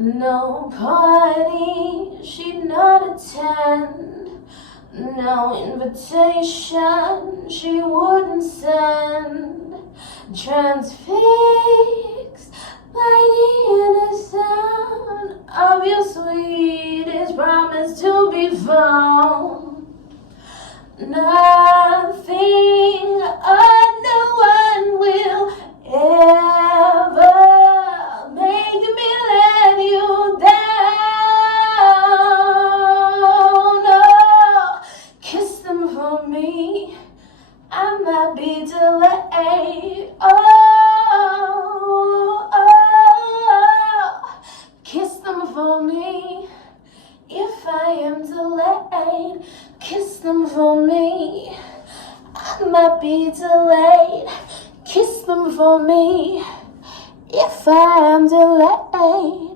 No party she'd not attend, no invitation she wouldn't send. Transfixed by the inner sound of your sweetest promise to be found. Nothing or no one will ever make me let you down. Oh, kiss them for me, I might be delayed. Oh, kiss them for me if I am delayed. Kiss them for me, I might be delayed. Kiss them for me if I am delayed.